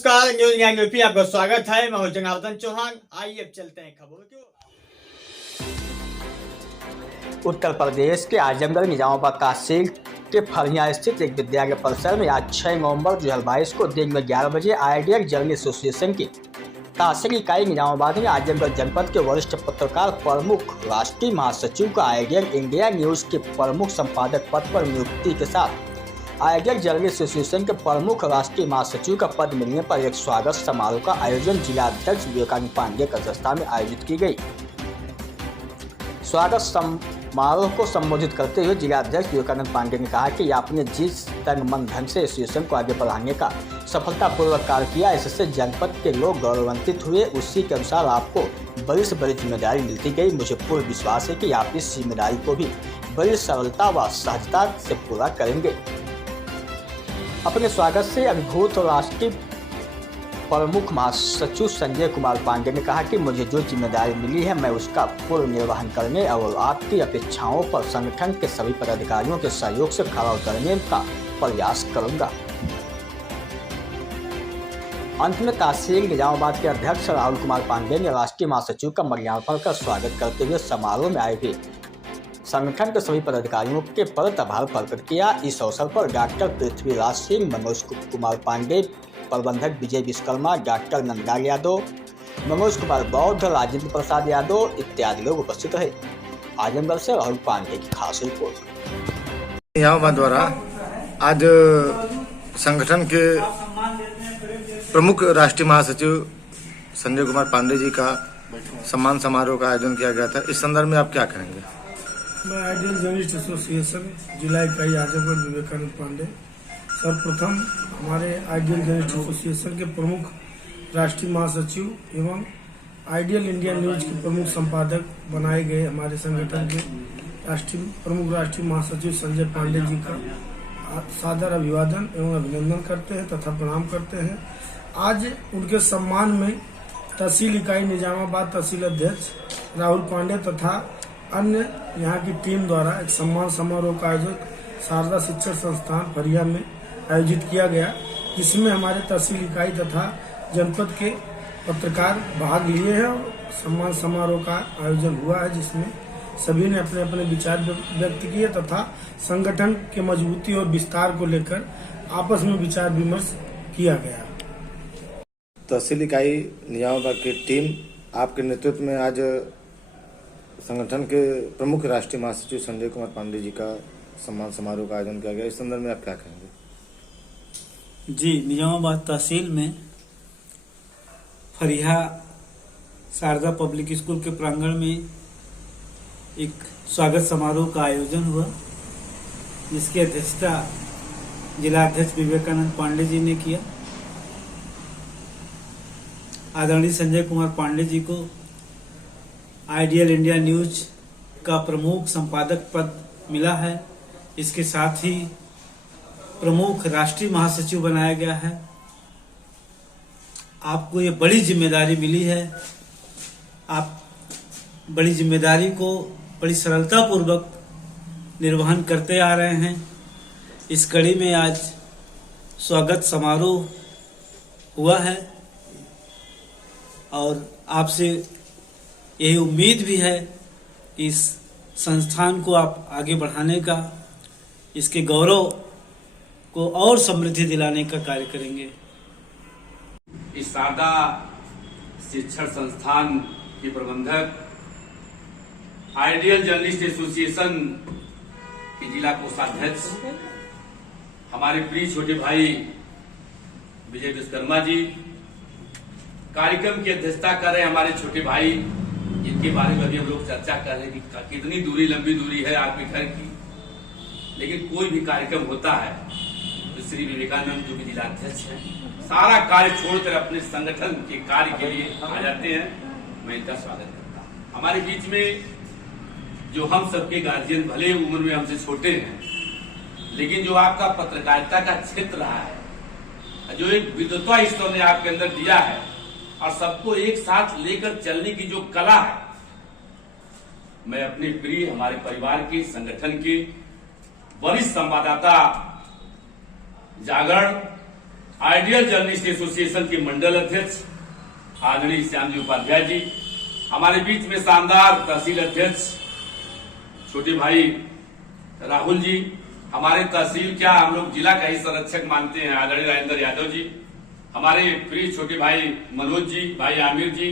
नमस्कार, news 9 UP आपका स्वागत है। मैं हूं जनार्दन चौहान। आइए अब चलते हैं खबरों की ओर। उत्तर प्रदेश के आजमगढ़ निजामुद्दीन तहसील के फरिया स्थित एक विद्यालय परिसर में आज 6 नवंबर 2022 को दिन में 11 बजे आइडियल जर्नलिस्ट एसोसिएशन की तहसील इकाई निजामुद्दीन ने आजमगढ़ जनपद के वरिष्ठ पत्रकार प्रमुख राष्ट्रीय महासचिव का आइडियल इंडिया न्यूज के प्रमुख संपादक पद पर नियुक्ति के साथ आइडियल जर्नलिस्ट एसोसिएशन के प्रमुख राष्ट्रीय महासचिव का पद मिलने पर एक स्वागत समारोह का आयोजन जिला अध्यक्ष विवेकानंद पांडे की अध्यक्षता में आयोजित की गई। स्वागत समारोह को संबोधित करते हुए जिला अध्यक्ष विवेकानंद पांडे ने कहा कि आपने जिस तन ढंग से एसोसिएशन को आगे बढ़ाने का सफलतापूर्वक कार्य किया, इससे जनपद के लोग गौरवान्वित हुए। उसी के अनुसार आपको बड़ी से बड़ी जिम्मेदारी मिलती गई। मुझे पूर्ण विश्वास है कि आप इस जिम्मेदारी को भी बड़ी सरलता व सहजता से पूरा करेंगे। अपने स्वागत से अभिभूत राष्ट्रीय प्रमुख महासचिव संजय कुमार पांडे ने कहा कि मुझे जो जिम्मेदारी मिली है मैं उसका पूर्ण निर्वहन करने और आपकी अपेक्षाओं पर संगठन के सभी पदाधिकारियों के सहयोग से खरा उतरने का प्रयास करूंगा। अंत में तहसील निजामुद्दीन के अध्यक्ष राहुल कुमार पांडे ने राष्ट्रीय महासचिव का मल्यार्पण कर स्वागत करते हुए समारोह में आए हुए संगठन के सभी पदाधिकारियों के प्रति आभार प्रकट किया। इस अवसर पर डॉक्टर पृथ्वीराज सिंह, मनोज कुमार पांडे, प्रबंधक विजय विश्वकर्मा, डॉक्टर नंदलाल यादव, मनोज कुमार बौद्ध, राजेंद्र प्रसाद यादव इत्यादि लोग उपस्थित रहे। आजमगढ़ से राहुल पांडे की खास रिपोर्ट। यहाँ द्वारा आज संगठन के प्रमुख राष्ट्रीय महासचिव संजय कुमार पांडे जी का सम्मान समारोह का आयोजन किया गया था। इस संदर्भ में आप क्या कहेंगे? मैं आइडियल जर्नलिस्ट एसोसिएशन जिला इकाई आजमगढ़ विवेकानंद पांडे सर्वप्रथम हमारे आइडियल जर्नलिस्ट एसोसिएशन के प्रमुख राष्ट्रीय महासचिव एवं आइडियल इंडिया न्यूज के प्रमुख संपादक बनाए गए हमारे संगठन के प्रमुख राष्ट्रीय महासचिव संजय पांडे जी का सादर अभिवादन एवं अभिनंदन करते हैं तथा प्रणाम करते हैं। आज उनके सम्मान में तहसील इकाई निजामाबाद तहसील अध्यक्ष राहुल पांडे तथा अन्य यहाँ की टीम द्वारा एक सम्मान समारोह का आयोजन शारदा शिक्षण संस्थान फरिया में आयोजित किया गया, जिसमें हमारे तहसील इकाई तथा जनपद के पत्रकार भाग लिए हैं और सम्मान समारोह का आयोजन हुआ है, जिसमें सभी ने अपने अपने विचार व्यक्त किए तथा संगठन के मजबूती और विस्तार को लेकर आपस में विचार विमर्श किया गया। तहसील इकाई निजामुद्दीन की टीम आपके नेतृत्व में आज संगठन के प्रमुख राष्ट्रीय महासचिव संजय कुमार पांडे जी का सम्मान समारोह का आयोजन किया गया। इस संदर्भ में आप क्या कहेंगे? जी, निजामाबाद तहसील में फरिया शारदा पब्लिक स्कूल के प्रांगण में एक स्वागत समारोह का आयोजन हुआ, जिसकी अध्यक्षता जिला अध्यक्ष विवेकानंद पांडे जी ने किया। आदरणीय संजय कुमार पांडे जी को आइडियल इंडिया न्यूज का प्रमुख संपादक पद मिला है। इसके साथ ही प्रमुख राष्ट्रीय महासचिव बनाया गया है। आपको ये बड़ी जिम्मेदारी मिली है। आप बड़ी जिम्मेदारी को बड़ी सरलता पूर्वक निर्वहन करते आ रहे हैं। इस कड़ी में आज स्वागत समारोह हुआ है और आपसे यही उम्मीद भी है कि इस संस्थान को आप आगे बढ़ाने का, इसके गौरव को और समृद्धि दिलाने का कार्य करेंगे। इस शारदा शिक्षण संस्थान के प्रबंधक, आइडियल जर्नलिस्ट एसोसिएशन के जिला कोषाध्यक्ष, हमारे प्रिय छोटे भाई विजय विश्वकर्मा जी, कार्यक्रम की अध्यक्षता कर रहे हमारे छोटे भाई, जिनके बारे में अभी हम लोग चर्चा कर रहे हैं कि कितनी दूरी लंबी दूरी है आपके घर की, लेकिन कोई भी कार्यक्रम होता है तो श्री विवेकानंद जो कि जिलाध्यक्ष है, सारा कार्य छोड़कर अपने संगठन के कार्य के लिए आ जाते हैं। मैं इनका स्वागत करता हूँ। हमारे बीच में जो हम सबके गार्जियन भले उम्र में हमसे छोटे हैं, लेकिन जो आपका पत्रकारिता का क्षेत्र रहा है, जो एक विद्वता ईश्वर ने आपके अंदर दिया है और सबको एक साथ लेकर चलने की जो कला है, मैं अपने प्रिय हमारे परिवार के संगठन के वरिष्ठ संवाददाता जागरण आइडियल जर्नलिस्ट एसोसिएशन के मंडल अध्यक्ष आदरणीय श्याम जी उपाध्याय जी, हमारे बीच में शानदार तहसील अध्यक्ष छोटे भाई राहुल जी, हमारे तहसील क्या हम लोग जिला का ही संरक्षक मानते हैं आदरणीय राजेंद्र यादव जी, हमारे प्रिय छोटे भाई मनोज जी, भाई आमिर जी,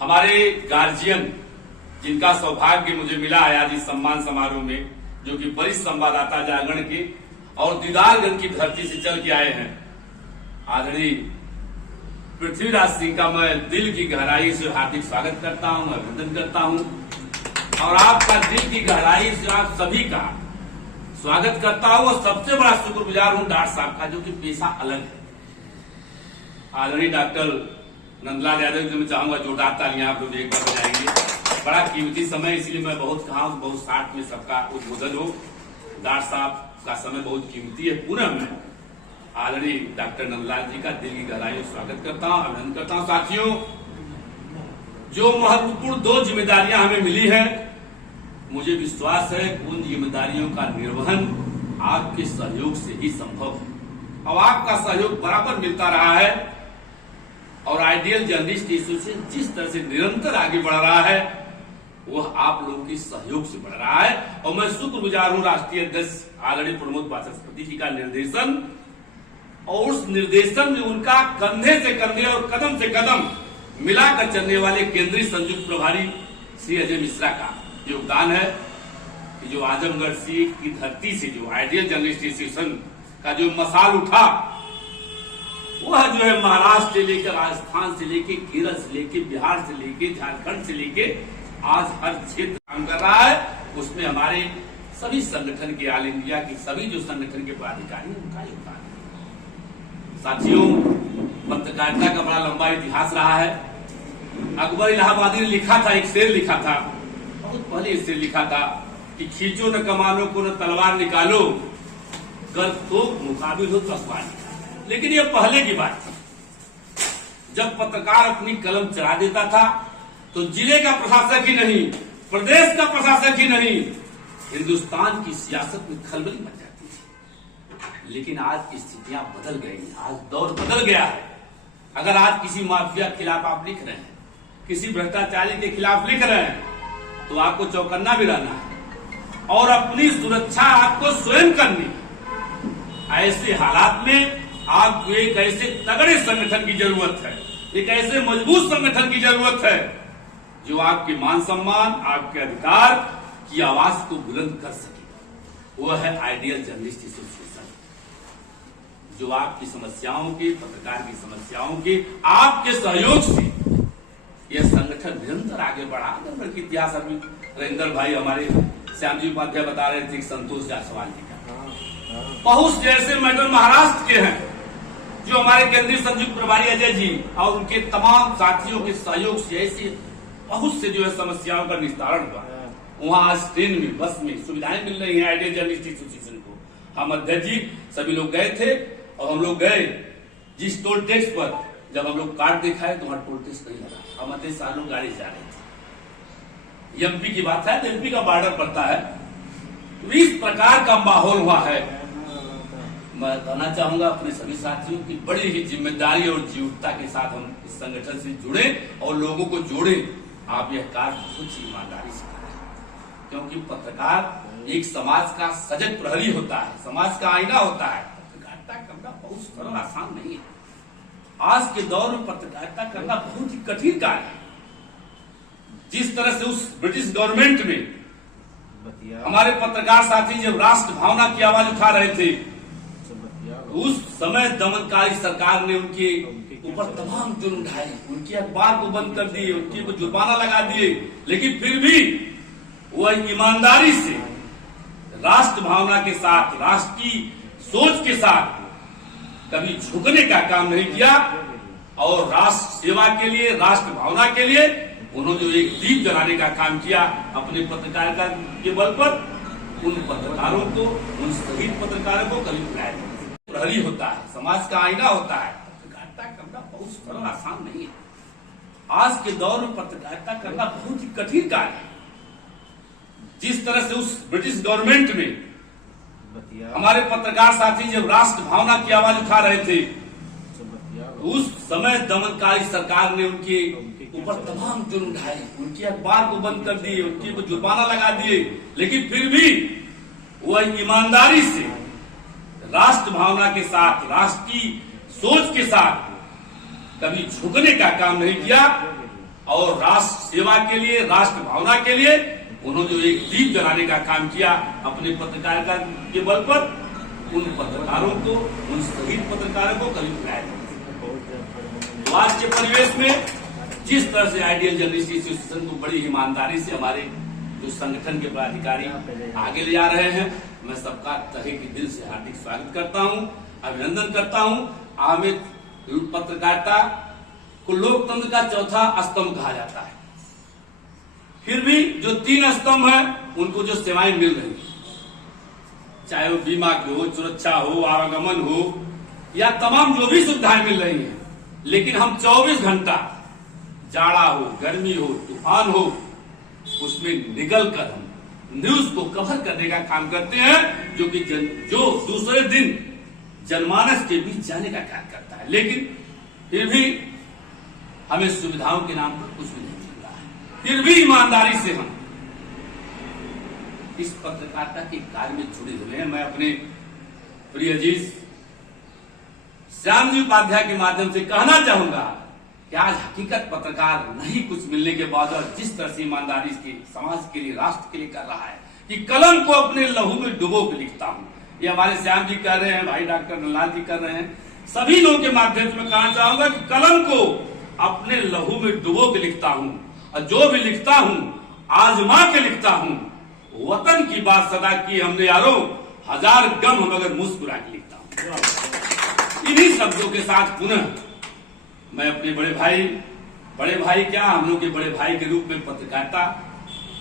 हमारे गार्जियन जिनका सौभाग्य मुझे मिला है आज इस सम्मान समारोह में, जो कि वरिष्ठ संवाददाता जागरण के और दीदारगंज की धरती से चल के आए हैं, आदरणीय पृथ्वीराज सिंह का मैं दिल की गहराई से हार्दिक स्वागत करता हूं, अभिनंदन करता हूं और आपका दिल की गहराई से आप सभी का स्वागत करता हूं और सबसे बड़ा शुक्रगुजार हूं डॉक्टर साहब का, जो कि पेशा अलग है। आदरणीय डॉक्टर नंदलाल यादव जी, मैं चाहूंगा जोरदार तालियां आप लोग एक बार बजाएंगे। बड़ा कीमती समय, इसलिए मैं बहुत कहा हूं बहुत साथ में सबका उद्बोधन हो। डॉक्टर साहब का समय बहुत कीमती है। पुनः मैं आदरणीय डॉक्टर नंदलाल जी का दिल की गहराई में स्वागत करता हूं, अभिनंदन करता हूं। साथियों, जो महत्वपूर्ण 2 जिम्मेदारियां हमें मिली है, मुझे विश्वास है कि उन जिम्मेदारियों का निर्वहन आपके सहयोग से ही संभव है और आपका सहयोग बराबर मिलता रहा है और आइडियल जर्नलिस्ट एसोसिएशन जिस तरह से निरंतर आगे बढ़ रहा है वह आप लोगों के सहयोग से बढ़ रहा है और मैं शुक्रगुजार हूं राष्ट्रीय अध्यक्ष आदरणीय प्रमोद वाचस्पति जी का निर्देशन और उस निर्देशन में उनका कंधे से कंधे और कदम से कदम मिलाकर चलने वाले केंद्रीय संयुक्त प्रभारी श्री अजय मिश्रा का योगदान है कि जो आजमगढ़ से की धरती से जो आइडियल जर्नलिस्ट एसोसिएशन का जो मसाल उठा, वह जो है महाराष्ट्र से लेकर राजस्थान से लेकर केरल से लेकर बिहार से लेकर झारखंड से लेकर आज हर क्षेत्र काम कर रहा है। उसमें हमारे सभी संगठन के ऑल इंडिया के सभी जो संगठन के पदाधिकारी उनका योगदान है। साथियों, पत्रकारिता का बड़ा लंबा इतिहास रहा है। अकबर इलाहाबादी ने लिखा था, एक शेर लिखा था, बहुत पहले शेर लिखा था कि खींचो न कमानों को न तलवार निकालो, कर तो मुकाबिल हो तस्वार निकालो। लेकिन ये पहले की बात थी, जब पत्रकार अपनी कलम चला देता था तो जिले का प्रशासक ही नहीं, प्रदेश का प्रशासक ही नहीं, हिंदुस्तान की सियासत में खलबली मच जाती थी। लेकिन आज की स्थितियां बदल गई हैं, आज दौर बदल गया है। अगर आज किसी माफिया के खिलाफ आप लिख रहे हैं, किसी भ्रष्टाचारी के खिलाफ लिख रहे हैं, तो आपको चौकन्ना भी रहना है और अपनी सुरक्षा आपको स्वयं करनी है। ऐसे हालात में आपको एक ऐसे तगड़े संगठन की जरूरत है, एक ऐसे मजबूत संगठन की जरूरत है जो आपके मान सम्मान, आपके अधिकार की आवाज को बुलंद कर सके। वह है आइडियल जर्नलिस्ट एसोसिएशन, जो आपकी समस्याओं के, पत्रकार की समस्याओं के आपके सहयोग से यह संगठन निरंतर आगे बढ़ा। अगर इतिहास अभी रविंदर भाई हमारे श्याम जी उपाध्याय बता रहे थे संतोष जायसवाल जी का, बहुत जैसे मैडम महाराष्ट्र के हैं जो हमारे केंद्रीय संयुक्त प्रभारी अजय जी और उनके तमाम साथियों के सहयोग से ऐसे बहुत से जो है समस्याओं का निस्तारण हुआ। वहां आज ट्रेन में, बस में सुविधाएं मिल रही है आइडियल जर्नलिस्ट एसोसिएशन को। हम अध्यक्ष जी सभी लोग गए थे और हम लोग गए जिस टोल टैक्स पर, जब हम लोग कार्ड दिखाए तो वहां टोल टैक्स नहीं लगा। हम अध्यक्ष साल लोग गाड़ी जा रहे थे। एमपी की बात है, एमपी का बॉर्डर पड़ता है। तो इस प्रकार का माहौल हुआ है। मैं कहना चाहूंगा अपने सभी साथियों की बड़ी ही जिम्मेदारी और जीवटता के साथ हम इस संगठन से जुड़े और लोगों को जोड़े। आप यह कार्य बहुत ही ईमानदारी से करें, क्योंकि पत्रकार एक समाज का सजग प्रहरी होता है, समाज का आईना होता है। पत्रकारिता करना बहुत सरल आसान नहीं है। आज के दौर में पत्रकारिता करना बहुत ही कठिन कार्य है। जिस तरह से उस ब्रिटिश गवर्नमेंट में हमारे पत्रकार साथी जब राष्ट्र भावना की आवाज उठा रहे थे, उस समय दमनकारी सरकार ने उनके ऊपर तमाम जुर्म उठाए, उनके अखबार को बंद कर दिए, उनके ऊपर जुर्माना लगा दिए। लेकिन फिर भी वह ईमानदारी से राष्ट्र भावना के साथ, राष्ट्र की सोच के साथ कभी झुकने का काम नहीं किया और राष्ट्र सेवा के लिए, राष्ट्र भावना के लिए उन्होंने जो एक दीप जलाने का काम किया अपने पत्रकारिता के बल पर, उन पत्रकारों को, उन शहीद पत्रकारों को कभी भुलाया नहीं। प्रहरी होता है, समाज का आईना होता है। पत्रकारिता करना बहुत सरल आसान नहीं है। आज के दौर में पत्रकारिता करना बहुत ही कठिन कार्य है। जिस तरह से उस ब्रिटिश गवर्नमेंट में हमारे पत्रकार साथी जब राष्ट्र भावना की आवाज उठा रहे थे, उस समय दमनकारी सरकार ने उनके ऊपर तमाम जुर्म उठाए, उनके अखबार को बंद कर दिए, उनके ऊपर जुर्माना लगा दिए, लेकिन फिर भी वह ईमानदारी से राष्ट्र भावना के साथ, राष्ट्र की सोच के साथ कभी झुकने का काम नहीं किया और राष्ट्र सेवा के लिए, राष्ट्र भावना के लिए उन्होंने जो एक दीप जलाने का काम किया अपने पत्रकारिता के बल पर, उन पत्रकारों को, उन शहीद पत्रकारों को कभी भुलाया नहीं। तो आज के परिवेश में जिस तरह से आइडियल जर्नलिस्ट एसोसिएशन को बड़ी ईमानदारी से हमारे जो संगठन के पदाधिकारी आगे ले जा रहे हैं, मैं सबका तहे के दिल से हार्दिक स्वागत करता हूं, अभिनंदन करता हूं। हमें पत्रकारिता को लोकतंत्र का चौथा स्तंभ कहा जाता है, फिर भी जो 3 स्तंभ है उनको जो सेवाएं मिल रही है, चाहे वो बीमा की हो, सुरक्षा हो, आवागमन हो या तमाम जो भी सुविधाएं मिल रही हैं, लेकिन हम 24 घंटा जाड़ा हो, गर्मी हो, तूफान हो, उसमें निकलकर हम न्यूज को कवर करने का काम करते हैं, जो कि जो दूसरे दिन जनमानस के बीच जाने का कार्य करता है। लेकिन फिर भी हमें सुविधाओं के नाम पर कुछ भी नहीं मिल रहा है, फिर भी ईमानदारी से हम इस पत्रकारिता के कार्य में जुड़े हुए हैं। मैं अपने प्रिय अजीज श्याम जी उपाध्याय के माध्यम से कहना चाहूंगा कि आज हकीकत पत्रकार नहीं कुछ मिलने के बाद और जिस तरह से ईमानदारी से समाज के लिए, राष्ट्र के लिए कर रहा है कि कलम को अपने लहू में डुबो के लिखता हूं, ये हमारे श्याम जी कर रहे हैं, भाई डॉक्टर नंदलाल जी कर रहे हैं, सभी लोगों के माध्यम से मैं कहना चाहूंगा कि कलम को अपने लहू में डुबो के लिखता हूं और जो भी लिखता हूं आजमा के लिखता हूं। वतन की बात सदा की हमने यारों, हजार गम हम अगर मुस्कुरा के लिखता हूं। इन्हीं शब्दों के साथ पुनः मैं अपने बड़े भाई क्या, हम लोग के बड़े भाई के रूप में पत्रकारिता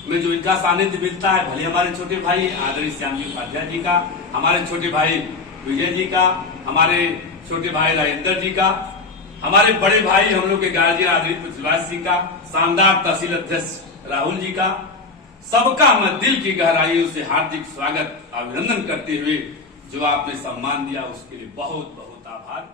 में जो इनका सानिध्य मिलता है, भले हमारे छोटे भाई आदरणीय श्याम जी उपाध्याय जी का, हमारे छोटे भाई विजय जी का, हमारे छोटे भाई राजेंद्र जी का, हमारे बड़े भाई हम लोग के गार्जियन आदरणीय पृथ्वीराज सिंह का, शानदार तहसील अध्यक्ष राहुल जी का, सबका मैं दिल की गहराइयों से हार्दिक स्वागत, अभिनंदन करते हुए जो आपने सम्मान दिया उसके लिए बहुत बहुत आभार।